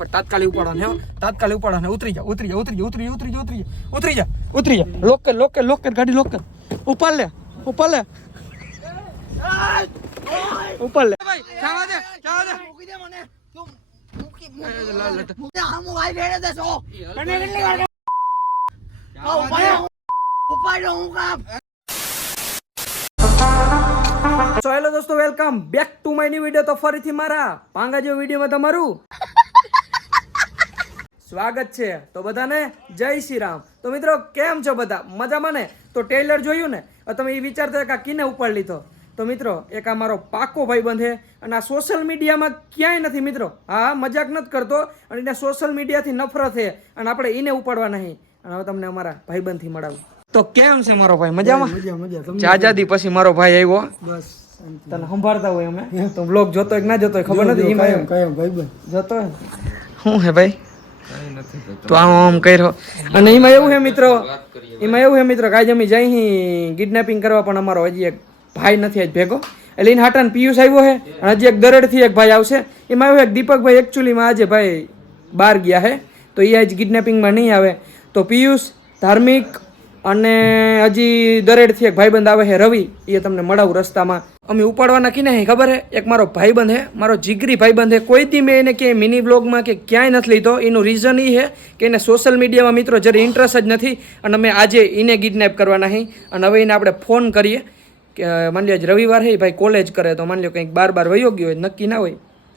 પણ તાત્કાલિક ઉપાડવાનું હે હો. તાત્કાલિક ઉપાડવાનું ઉતરી જા ઉતરી જા ઉતરી જા ઉતરી જા ઉતરી જા ઉતરી જા ઉતરી જા ઉતરી જા. લોક કર લોક કર લોક કર ગાડી લોક કર ઉપર લે ઉપર લે. ઉપર લે. ભાઈ જવા દે જવા દે. એ, લા, લા, લા. સો હેલો દોસ્તો welcome back to my new video તો ફરીથી મારા પાંગા જેવો વિડીયોમાં તમારું સ્વાગત છે. તો બધાને જય શ્રી રામ. તો મિત્રો કેમ છો બધા? મજામાં ને? તો ટેલર જોયું ને? તમે એ વિચારતા કે કિને ઉપાડ લીધો? તો મિત્રો એક આ મારો પાકો ભાઈબંધ છે અને આ સોશિયલ મીડિયામાં ક્યાંય નથી મિત્રો. હા મજાક નથી કરતો અને એને સોશિયલ મીડિયાથી નફરત છે અને આપણે એને ઉપાડવા નહીં. અને હવે તમને અમારા ભાઈબંધથી મળાવું. તો કેમ છે મારો ભાઈ? મજામાં? મજા મજા. આઝાદી પછી મારો ભાઈ આવ્યો. બસ તને સંભાળતા હોય અમે? તો બ્લોગ જોતો કે ના જોતો ખબર નથી? જતો શું હે ભાઈ? તો આમ આમ કર્યો. અને એમાં એવું છે મિત્રો, એમાં એવું છે મિત્રો કાંઈ જમી જાય કિડનેપિંગ કરવા પણ અમારો હજી એક ભાઈ નથી આજ ભેગો. એટલે એને હાટાને પિયુષ આવ્યો છે અને હજી એક દરેડથી એક ભાઈ આવશે. એમાં એવું એક દીપકભાઈ એકચ્યુઅલીમાં આજે ભાઈ બહાર ગયા છે. તો એ આજ કિડનેપિંગમાં નહીં આવે. તો પિયુષ, ધાર્મિક અને હજી દરેડથી એક ભાઈબંધ આવે છે રવિ, એ તમને મળાવું રસ્તામાં. અમે ઉપાડવાના કીને હે ખબર હે? એક મારો ભાઈબંધ હે મારો જીગરી ભાઈબંધ હે. કોઈથી મેં એને ક્યાંય મિની બ્લોગમાં કે ક્યાંય નથી લીધો. એનું રીઝન એ છે કે એને સોશિયલ મીડિયામાં મિત્રો જરી ઇન્ટરેસ્ટ જ નથી અને અમે આજે એને કિડનેપ કરવાના હી અને હવે એને આપણે ફોન કરીએ કે માની લ્યો આજ રવિવાર હે ભાઈ કોલેજ કરે તો માની લ્યો કંઈક બાર બાર વયો ગયો હોય નક્કી ના હોય.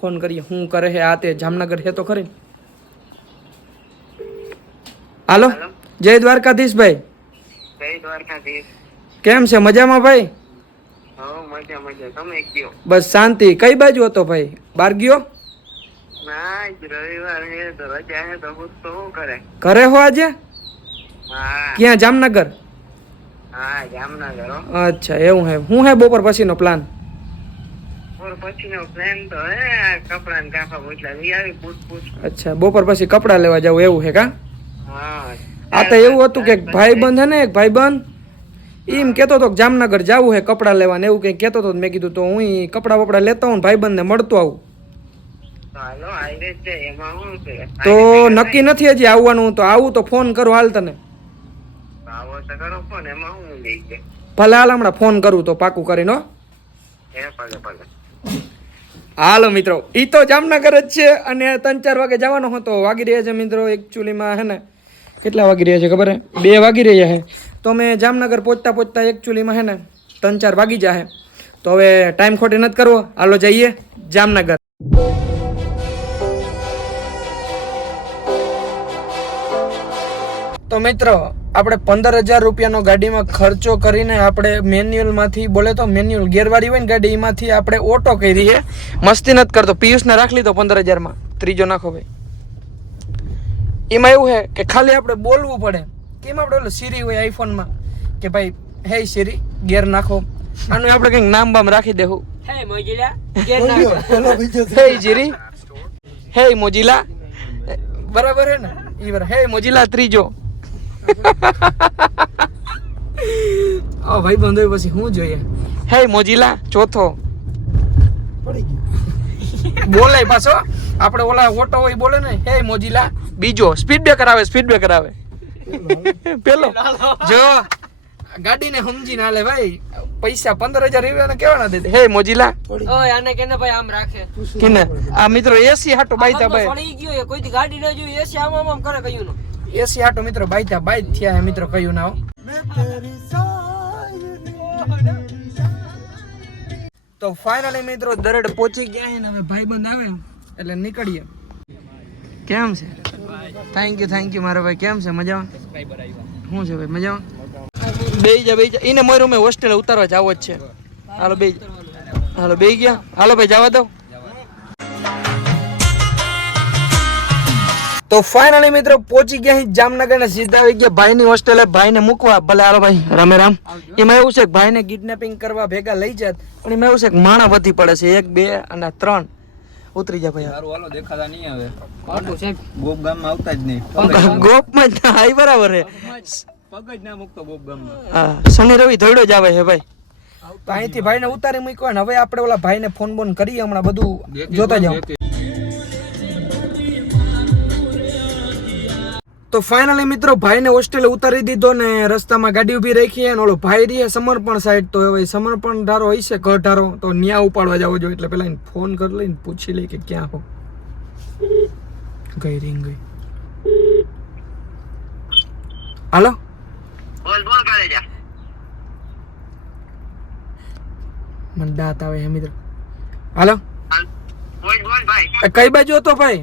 ફોન કરીએ શું કરે છે આ તે જામનગર છે તો ખરી. હાલો? જય દ્વારકાધીશ ભાઈ. જય દ્વારકાધીશ. કેમ છે? મજામાં ભાઈ? હો મજા મજા. તમે કયો? બસ શાંતિ. કઈ બાજુ હતો ભાઈ? બાર ગયો? ના રવિવાર છે તો રજા છે તો શું કરે? ઘરે હો આજે? હા. ક્યાં? જામનગર? હા જામનગર અચ્છા એવું હે. હું હે બપોર પછીનો પ્લાન અચ્છા બપોર પછી કપડા લેવા જવું એવું હે કા? હા. આ તો એવું હતું કે ભાઈ બંધ હે ને એક ભાઈબંધ? એમ કહેતો હતો કે જામનગર જવું હે કપડાં લેવા ને એવું કંઈ કહેતો હતો તો મેં કીધું તો હું ઈ કપડાં બપડા લેતો હું ભાઈબંધને મળતો આવું. તો નક્કી નથી હજી આવવાનું તો આવું તો ફોન કરો હાલ તને. ભલે હાલ હમણાં ફોન કરું તો પાકું કરીને હાલો મિત્રો ઈ તો જામનગર જ છે અને ત્રણ ચાર વાગે જવાનો હતો. વાગી રહ્યા છે મિત્રો એકચ્યુઅલીમાં હે ને? કેટલા વાગી રહ્યા છે ખબર હે? બે વાગી રહ્યા છે. તો અમે જામનગર પહોંચતા પહોંચતા એકચ્યુઅલીમાં હે ને ત્રણ ચાર વાગી જાય તો હવે ટાઈમ ખોટી નથી કરવો. હાલો જઈએ જામનગર. તો મિત્રો, આપણે પંદર હજાર રૂપિયાનો ગાડીમાં ખર્ચો કરીને આપણે મેન્યુઅલમાંથી, બોલે તો મેન્યુઅલ ગેરવાળી હોય ને ગાડી, એમાંથી આપણે ઓટો કરી છે મસ્તી નથી કરતો. પિયુષને રાખ લીધો પંદર હજારમાં ત્રીજો નાખો ભાઈ. એમાં એવું છે કે ખાલી આપણે બોલવું પડે. કેમ આપણે ઓલું સિરી હોય આઈફોનમાં કે ભાઈ હે સિરી ગેર નાખો. આનું આપણે કંઈક નામ બામ રાખી દેવું હે મોજીલા બીજો તો. હે જીરી હે મોજીલા બરાબર હે ને? ઈ બરાબર હે મોજીલા ત્રીજો. ઓ ભાઈ બંધો પછી શું જોઈએ? હે મોજીલા ચોથો. બોલાય ગયું. બોલે પાછો. આપણે ઓલા ઓટો હોય બોલે ને? હે મોજીલા બીજો. સ્પીડ બ્રેકર આવે સ્પીડ બ્રેકર આવે. પેલો. જો. ગાડીને સમજીને લે ભાઈ. પૈસા પંદર હજાર એવા કેવાના દે હે મોજીલા. ઓય આને કેને ભાઈ આમ રાખે. કેને. આ મિત્રો એસી હાટો બાઈતા ભાઈ સળી ગયો કોઈ ગાડી ન જોઈ એસી આમ આમ આમ કરે કયું નો? એસી હાટો મિત્રો બાઈતા બાઈત થયા મિત્રો કયું ના તો ફાઇનલી મિત્રો દરેડ પહોંચી ગયા હે ને હવે ભાઈબંધ આવે. એટલે નીકળીએ. કેમ છે? થેન્ક યુ થેન્ક યુ મારો ભાઈ. કેમ છે? મજામાં? શું છે ભાઈ? મજામાં? બે જા બે જા. એને મારું મેં હોસ્ટેલ ઉતારવા જાવો જ છે. હાલો બે હાલો બે ગયા. હાલો ભાઈ જવા દો. તો ફાઇનલી મિત્રો પહોંચી ગયા અહીં જામનગર ને સીધા આવી ગયા ભાઈની હોસ્ટેલે ભાઈને મૂકવા. ભલે હાલો ભાઈ રમે રામ. એમાં એવું છે કે ભાઈને કિડનેપિંગ કરવા ભેગા લઈ જાત પણ એમાં એવું છે કે માણા વધી પડે છે. એક બે અને ત્રણ. ઉતરી જા ભાઈ સારું હાલો દેખાતા નહીં આવે. પાટું સાહેબ. ગોપ ગામમાં આવતા જ નહીં. ગોપમાં જ ના બરાબર હે પગ જ ના મૂકતો ગોપ ગામમાં. હા શનિ રવિ ધોડો જ આવે છે ભાઈ. અહીંથી અહીંથી ભાઈને ઉતારી મૂક્યો ને હવે આપણે ઓલા ભાઈને ફોન બોન કરીએ હમણાં બધું. જોતા જાઓ. તો ફાઇનલી મિત્રો ભાઈને હોસ્ટેલે ઉતારી દીધો ને રસ્તામાં ગાડી ઊભી રાખી અને ઓલો ભાઈ રહીએ સમર્પણ સાઈડ તો હવે સમર્પણ ધારો હશે ઘર ધારો તો ન્યા ઉપાડવા જાવ જોઈએ. એટલે પેલા ફોન કરી લઈને પૂછી લઈ કે ક્યાં હો. ગઈ રીંગ ગઈ. હાલો? બોલ બોલ કરે મને દાંત આવે હે મિત્રો. હાલો? બોલ બોલ ભાઈ. કઈ બાજુ હતો ભાઈ?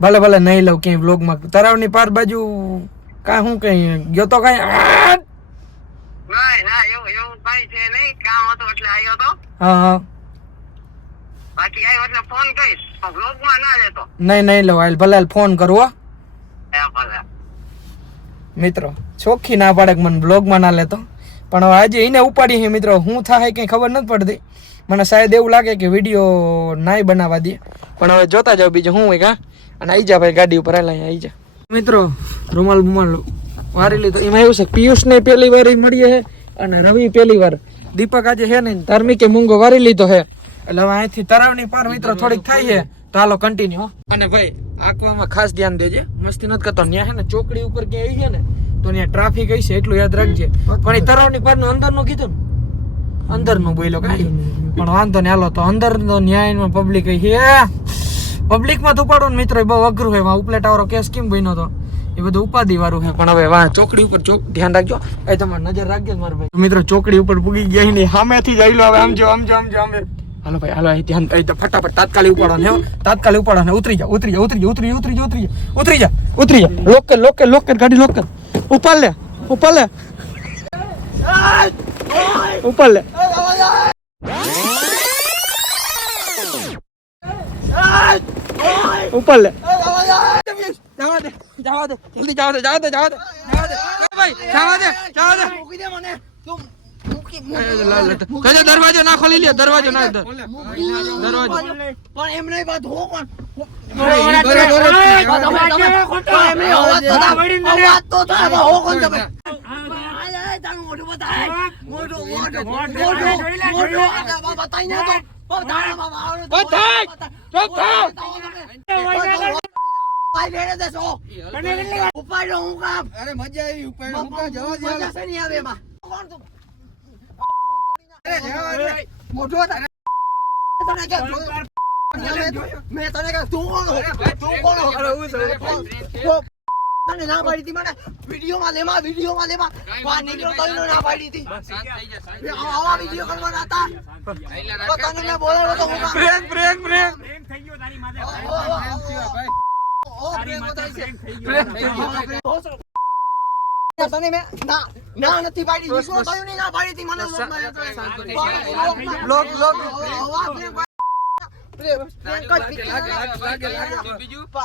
ભલે ભલે નહીં લઉં ક્યાંય વ્લોગમાં તરાવની પાર બાજુ કાંઈ હું કઈ ગયો તો કઈ? ફોન કરવો મિત્રો ચોખ્ખી ના પાડે મને બ્લોગમાં ના લેતો. પણ આજે એને ઉપાડી છે મિત્રો. હું થાય કઈ ખબર નથી પડતી. મને સાહેબ એવું લાગે કે વીડિયો નાય બનાવવા દે. પણ હવે જોતા જાવ બીજું શું હોય કા? અને આવી જા ભાઈ ગાડી ઉપર હાલ આવી જા. મિત્રો રૂમાલ બુમાલ વારી લીધો એમાં એવું છે પિયુષને પહેલી વાર મળીએ છે અને રવિ પહેલી વાર. દીપક આજે છે ને ધાર્મિકે મૂંગો વારી લીધો છે એટલે હવે અહીંથી તરાવની પાર મિત્રો થોડીક થાય છે તો હાલો કન્ટિન્યુ અને ભાઈ આંકવામાં ખાસ ધ્યાન દેજે. મસ્તી નથી કરતો. ત્યાં છે ને ચોકડી ઉપર ક્યાંય આવી છે ને તો ત્યાં ટ્રાફિક હશે એટલું યાદ રાખજે. પણ એ તરાવની પારનું અંદરનું કીધું ને? અંદરનું બોલ્યો કાંઈ પણ વાંધો નહીં હાલો તો અંદર તો ન્યાયમાં પબ્લિક હે. પબ્લિકમાં તો ઉપાડો ને મિત્રો બહુ અઘરું હોય એમાં ઉપલેટ વાળો કેસ કેમ બન્યો તો? એ બધું ઉપાધિ વાળું છે. પણ હવે વાહ ચોકડી ઉપર ચોક ધ્યાન રાખજો. એ તમારે નજર રાખજો ને મારા ભાઈ. મિત્રો ચોકડી ઉપર પૂગી ગયા ને સામેથી જઈ લો હવે આમ જો આમ જો આમ જો આમ હાલો ભાઈ હાલો અહીં ધ્યાન અહીં તો ફટાફટ તાત્કાલિક ઉપાડો ને હો. તાત્કાલિક ઉપાડો ને ઉતરી જા ઉતરી જા ઉતરી જા ઉતરી જા ઉતરી જા ઉતરી જા ઉતરી જા ઉતરી જા. લોક લોકર લોક કર લોક કર ગાડી લોકર ઉપાડ લે ઉપાડ લે. ऊपर ले ऊपर ले दरवाजे ना खोली लिया दरवाजे ना इधर दरवाजे बात हो कौन બતાય મજા આવી ઉપાડો હું કામ. આવે એમાં. કોણ તું? અરે જવા મોઢો તને મેં તને કે તું તને ના પાડી હતી મને વીડિયો માં લેમાં વીડિયો માં લેમાં વાત નીકળો તને ના પાડી હતી આવા વીડિયો કરવાના હતા તો મેં બોલાવ્યો તો હું બ્રેક બ્રેક બ્રેક ના નથી પાડી થયું નહીં ના પાડી હતી મને બ્લોક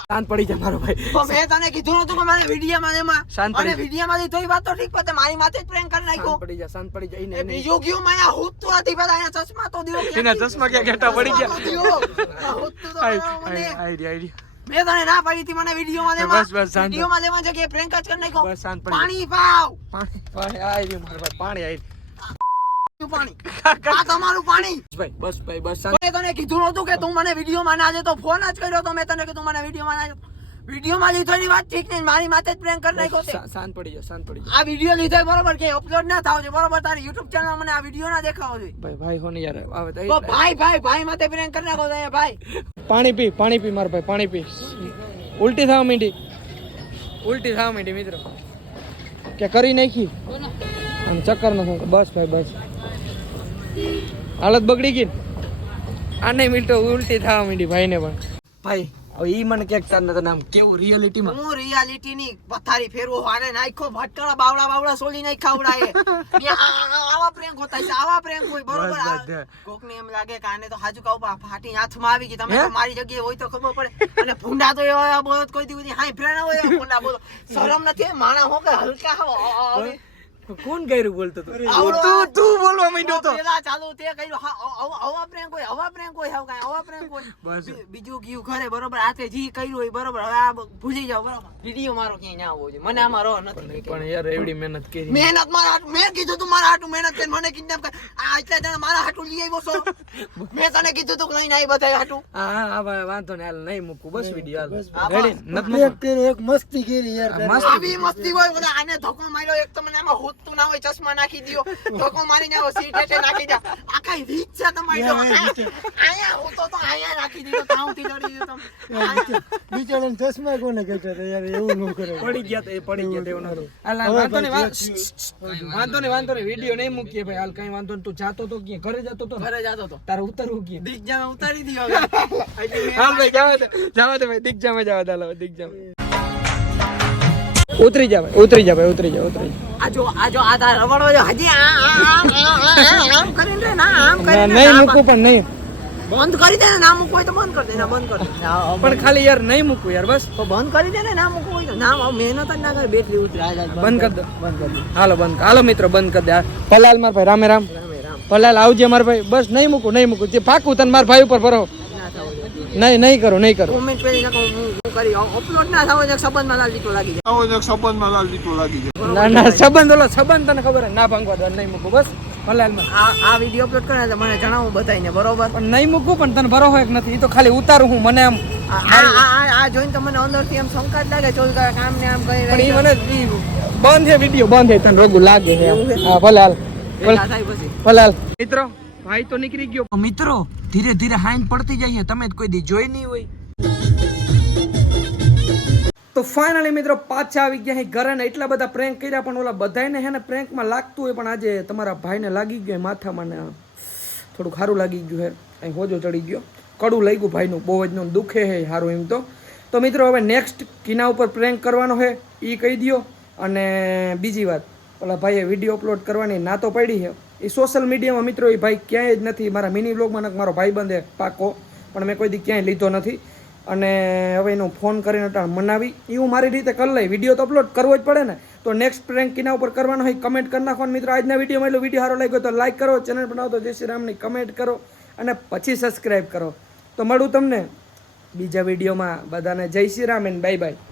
શાંત પડી જા મારો ભાઈ. મેં તને કીધું નતું કે મારે વિડીયોમાં ને એમાં શાંત અને જા. વિડીયોમાં તોય વાત તો ઠીક પણ મારી માથે જ પ્રેમ કરી નાખ્યો. પડી જા શાંત પડી જા એ ઈને ઈને. બીજું કયું? માયા હુતું હતી બધા અહીંયા ચશ્મા તો એના ચશ્મા ક્યાં ઘેટા પડી ગયા? હુતું તો આઈ બરાબર મને. આઈ મેં તને ના પાડી હતી મને વિડીયોમાં લેવા. બસ, બસ, શાંત. વિડીયોમાં લેવા જગ્યાએ પ્રેન્ક જ કરી નાખ્યો. બસ શાંત પાણી પાવ. પાણી પાણી આઈ રહ્યું મારો ભાઈ પાણી આઈ પાણી. આ તમારું પાણી. ભાઈ બસ ભાઈ બસ મેં તને કીધું નતું કે તું મને વિડીયોમાં ના તો ફોન જ કર્યો તો મેં તને કીધું મને વિડીયોમાં ના વિડીયોમાં લીધેલી વાત ઠીક નહીં. મારી માથે જ પ્રેન્ક કરી નાખ્યો શાંત પડી જા શાંત પડી આ વીડિયો લીધો બરોબર કે અપલોડ ના થાવ છે. બરોબર તારી યુટ્યુબ ચેનલ મને આ વીડિયો ના દેખાવો જોઈએ ભાઈ ભાઈ હો યાર આવે તો ભાઈ ભાઈ ભાઈ માથે પ્રેમ કરી નાખો તમે ભાઈ. પાણી પી પાણી પી મારો ભાઈ પાણી પી. ઉલટી થવા માંડી. ઉલટી થવા માંડી મિત્રો. કે કરી નાખી? ચક્કર ન થાય બસ ભાઈ બસ. હાલત બગડી ગઈ આને મિલતો ઉલટી થવા માંડી ભાઈને પણ ભાઈ હવે ઈ મને ક્યાંક તાર નતા નામ કેવું રિયાલિટીમાં હું રિયાલિટી ની પથારી ફેરવો આને નાખો ભટકડા બાવડા બાવડા સોલી નાઈ ખાવડાય આવા પ્રેમ હોતા છે આવા પ્રેમ હોય બરોબર કોક ને કોકને એમ લાગે કે આને તો હાજુ કાઉ ફાટી હાથમાં આવી ગઈ તમે મારી જગ્યાએ હોય તો ખબર પડે અને ભૂંડા તો એવા બોલો કોઈ દી હાઈ ફ્રેન્ડ હોય ભૂંડા બોલો શરમ નથી માણા હો કે હલકા હો કોણ કર્યું બોલતો તો તું તું બોલવા માંડ્યો તો પેલા ચાલુ તે કર્યું હવા પ્રેમ કોઈ હવા પ્રેમ કોઈ હવ કાંઈ હવા પ્રેમ કોઈ. બસ. બીજું ગયું ઘરે બરોબર આતે જી કર્યું હોય બરોબર હવે આ ભૂલી જાવ બરોબર. વીડિયો મારો ક્યાંય ના આવવો જોઈએ. મને આમાં રહ નથી પણ યાર એવડી મહેનત કરી. મહેનત મારા હાટુ મેં કીધું તું મારા હાટું મહેનત કરી મને કિડનેપ કર. આ એટલા જણા મારા હાટું લઈ આવ્યો છો. મેં તને કીધું તું લઈને આવી બધાય હાટું. હા હા ભાઈ, વાંધો નહીં હાલ નહીં મૂકું. બસ વીડિયો હાલ. રેડી. નથી એક મસ્તી કરી યાર મસ્તી. મસ્તી હોય બધા આને ધક્કો માર્યો એક તો મને આમાં હોતું ના હોય ચશ્મા નાખી દ્યો. ધોકો મારીને આવો સીટ હેઠે નાખી દે આ કઈ રીત છે તમારી તો આયા હું. તો આયા નાખી દીધો તાઉથી ચડી ગયો તમે. બિચારાને ચશ્મા કોને કહેતા યાર એવું ન કરે. પડી ગયા તો એ પડી ગયા નતું. હાલ હાલ, વાંધો નહીં વાંધો નહીં વાંધો નહીં વિડિયો નહીં મૂકીએ ભાઈ હાલ કઈ વાંધો નહીં. તું જાતો તો ક્યાં? ઘરે જતો તો ઘરે જાતો તો. તારે ઉતરવું કે દીકજામાં ઉતારી દીધો હવે. હાલ ભાઈ જવા દે. જવા દે ભાઈ દિગ્જામાં જવા દે હાલો દિગ્જામાં ઉતરી જા ભાઈ ઉતરી જા ભાઈ ઉતરી જા ઉતરી આ જો આ જો આ તાર રવડો જો હજી આ આ આ આ આ આમ કરીને રે ના આમ કરીને નહીં મૂકું પણ નહીં બંધ કરી દે ને ના મૂકવું હોય તો બંધ કરી દે ના બંધ કરી દે પણ ખાલી યાર નહીં મૂકું યાર બસ તો બંધ કરી દે ને ના મૂકવું હોય તો ના મહેનત જ ના કરે બેટરી ઉતરી આ બંધ કર દો બંધ કરી દે હાલો બંધ હાલો મિત્રો બંધ કરી દે પલાલ માર ભાઈ રામે રામ પલાલ રામ ભલાલ આવજે માર ભાઈ બસ નહીં મૂકું નહીં મૂકું જે પાકું તને મારા ભાઈ ઉપર ભરો નહીં નહીં કરો નહીં કરો કોમેન્ટ પેલી નાખો કરી. અપલોડ ના થવો જોઈએ સંબંધમાં લાલ દીકરો લાગી જાય. આવો જો સપનમાં લાલ દીકરો લાગી જાય. ના ના સંબંધ ઓલો સંબંધ તને ખબર ના ભાંગવા દો નહીં મૂકું બસ. ભલાલ આ આ વીડિયો અપલોડ કરે એટલે મને જણાવું બધાને બરોબર? પણ નહીં મૂકું પણ તને ભરો હોય નથી. એ તો ખાલી ઉતારું હું મને આમ આ જોઈને તો મને અંદરથી એમ શંકા જ લાગે ચોલ કામ ને આમ કઈ પણ એ મને બંધ છે વીડિયો બંધ છે તને રોગું લાગે છે? હા ભલે હાલ ભલે હાલ મિત્રો ભાઈ તો નીકળી ગયો. મિત્રો ધીરે ધીરે હાઈન પડતી જાય છે તમે કોઈ દી જોઈ નહીં હોય. તો ફાઇનલી મિત્રો પાછા આવી ગયા અહીં ઘરે ને એટલા બધા પ્રેન્ક કર્યા પણ ઓલા બધાને હે ને પ્રેન્કમાં લાગતું હોય પણ આજે તમારા ભાઈને લાગી ગયું માથામાં થોડુંક સારું લાગી ગયું હે. અહીં હોજો ચડી ગયો. કડું લઈ ગયું ભાઈનું, બહુ જ દુખે હે સારું એમ તો. તો મિત્રો હવે નેક્સ્ટ કિના ઉપર પ્રેન્ક કરવાનો છે એ કહી દ્યો. અને બીજી વાત, ઓલા ભાઈએ વીડિયો અપલોડ કરવાની ના તો પડી છે એ સોશિયલ મીડિયામાં મિત્રો એ ભાઈ ક્યાંય જ નથી. મારા મિની બ્લોગમાં મારો ભાઈ બંધે પાકો. પણ મેં કોઈ દી ક્યાંય લીધો નથી. અને હવે એનો ફોન કરીને અટાણ મનાવી એ હું મારી રીતે કરી લઈ. વીડિયો તો અપલોડ કરવો જ પડે ને. તો નેક્સ્ટ પ્રેન્ક કિના ઉપર કરવાનો હોય કમેન્ટ કરી નાખો મિત્રો, આજના વિડીયોમાં એટલો વીડિયો સારો લાગ્યો તો લાઈક કરો ચેનલ બનાવો તો જય શ્રી રામની કમેન્ટ કરો અને પછી સબસ્ક્રાઈબ કરો. તો મળું તમને બીજા વિડીયોમાં બધાને જય Shri Ram and bye bye